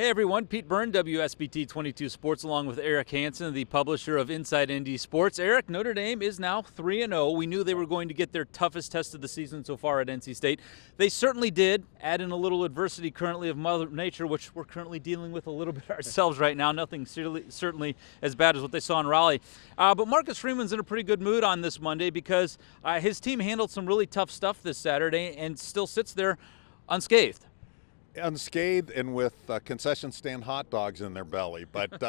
Hey everyone, Pete Byrne, WSBT-22 Sports, along with Eric Hansen, the publisher of Inside ND Sports. Eric, Notre Dame is now 3-0. We knew they were going to get their toughest test of the season so far at NC State. They certainly did, add in a little adversity currently of Mother Nature, which we're currently dealing with a little bit ourselves right now. Nothing certainly as bad as what they saw in Raleigh. But Marcus Freeman's in a pretty good mood on this Monday because his team handled some really tough stuff this Saturday and still sits there unscathed. Unscathed and with concession stand hot dogs in their belly. But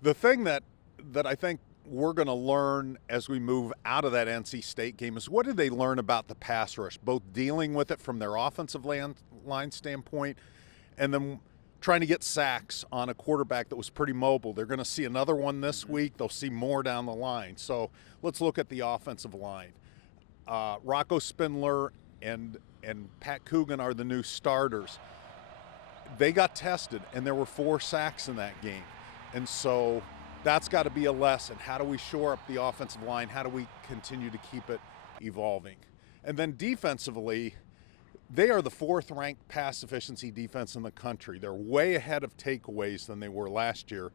the thing that I think we're going to learn as we move out of that NC State game is what did they learn about the pass rush, both dealing with it from their offensive line standpoint and then trying to get sacks on a quarterback that was pretty mobile. They're going to see another one this week. They'll see more down the line. So let's look at the offensive line. Rocco Spindler and Pat Coogan are the new starters. They got tested, and there were 4 sacks in that game. And so that's got to be a lesson. How do we shore up the offensive line? How do we continue to keep it evolving? And then defensively, they are the 4th-ranked pass efficiency defense in the country. They're way ahead of takeaways than they were last year,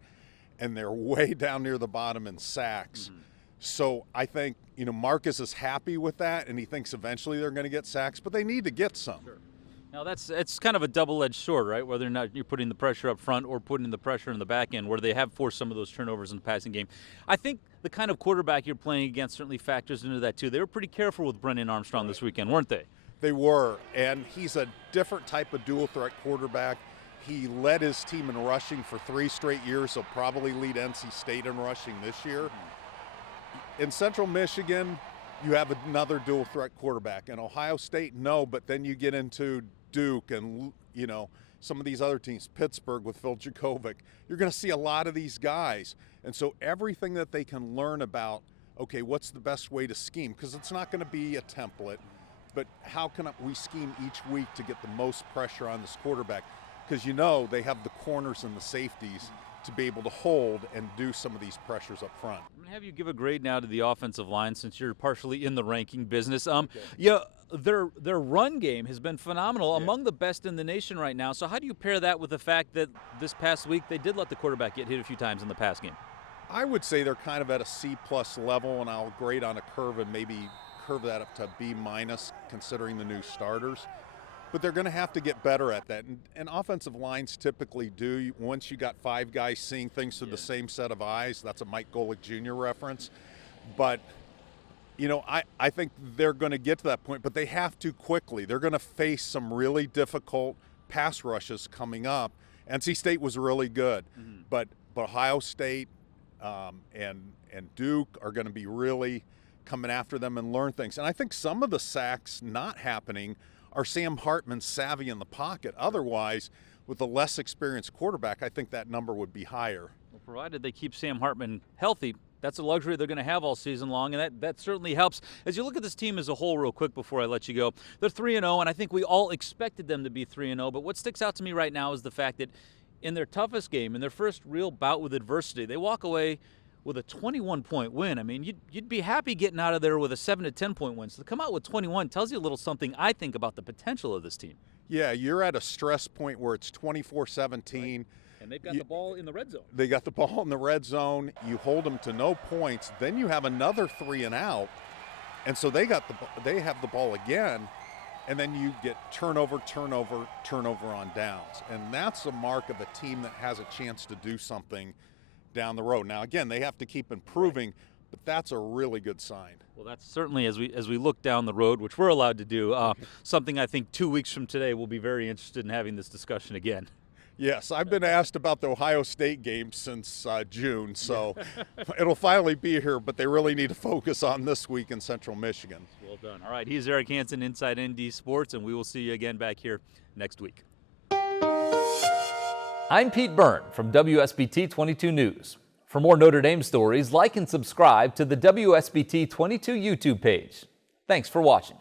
and they're way down near the bottom in sacks. So I think, Marcus is happy with that, and he thinks eventually they're going to get sacks, but they need to get some. Sure. Now, it's kind of a double-edged sword, right? Whether or not you're putting the pressure up front or putting the pressure in the back end, where they have forced some of those turnovers in the passing game. I think the kind of quarterback you're playing against certainly factors into that, too. They were pretty careful with Brennan Armstrong this weekend, weren't they? They were, and he's a different type of dual-threat quarterback. He led his team in rushing for 3 straight years. He'll probably lead NC State in rushing this year. In Central Michigan, you have another dual-threat quarterback. In Ohio State, no, but then you get into Duke and, some of these other teams, Pittsburgh with Phil Jakovic. You're going to see a lot of these guys. And so everything that they can learn about, okay, what's the best way to scheme? Because it's not going to be a template, but how can we scheme each week to get the most pressure on this quarterback? Because they have the corners and the safeties to be able to hold and do some of these pressures up front. I'm going to have you give a grade now to the offensive line since you're partially in the ranking business. Their run game has been phenomenal, among the best in the nation right now. So how do you pair that with the fact that this past week they did let the quarterback get hit a few times in the pass game? I would say they're kind of at a C+ level, and I'll grade on a curve and maybe curve that up to B- considering the new starters. But they're going to have to get better at that. And offensive lines typically do. Once you got 5 guys seeing things through the same set of eyes, that's a Mike Golick Jr. reference. But, I think they're going to get to that point, but they have to quickly. They're going to face some really difficult pass rushes coming up. NC State was really good, but Ohio State and Duke are going to be really coming after them and learn things. And I think some of the sacks not happening are Sam Hartman savvy in the pocket. Otherwise, with a less experienced quarterback, I think that number would be higher. Well, provided they keep Sam Hartman healthy, that's a luxury they're going to have all season long, and that certainly helps. As you look at this team as a whole real quick before I let you go, they're 3-0, and I think we all expected them to be 3-0, but what sticks out to me right now is the fact that in their toughest game, in their first real bout with adversity, they walk away with a 21-point win. I mean, you'd be happy getting out of there with a 7 to 10-point win. So to come out with 21 tells you a little something, I think, about the potential of this team. Yeah, you're at a stress point where it's 24-17. Right. And they've got the ball in the red zone. They got the ball in the red zone. You hold them to no points. Then you have another 3 and out. And so they have the ball again. And then you get turnover on downs. And that's a mark of a team that has a chance to do something down the road. Now, again, they have to keep improving, but that's a really good sign. Well, that's certainly, as we look down the road, which we're allowed to do, something I think 2 weeks from today we'll be very interested in having this discussion again. Yes, I've been asked about the Ohio State game since June, so it'll finally be here, but they really need to focus on this week in Central Michigan. Well done. All right, he's Eric Hansen, Inside ND Sports, and we will see you again back here next week. I'm Pete Byrne from WSBT-22 News. For more Notre Dame stories, like and subscribe to the WSBT-22 YouTube page. Thanks for watching.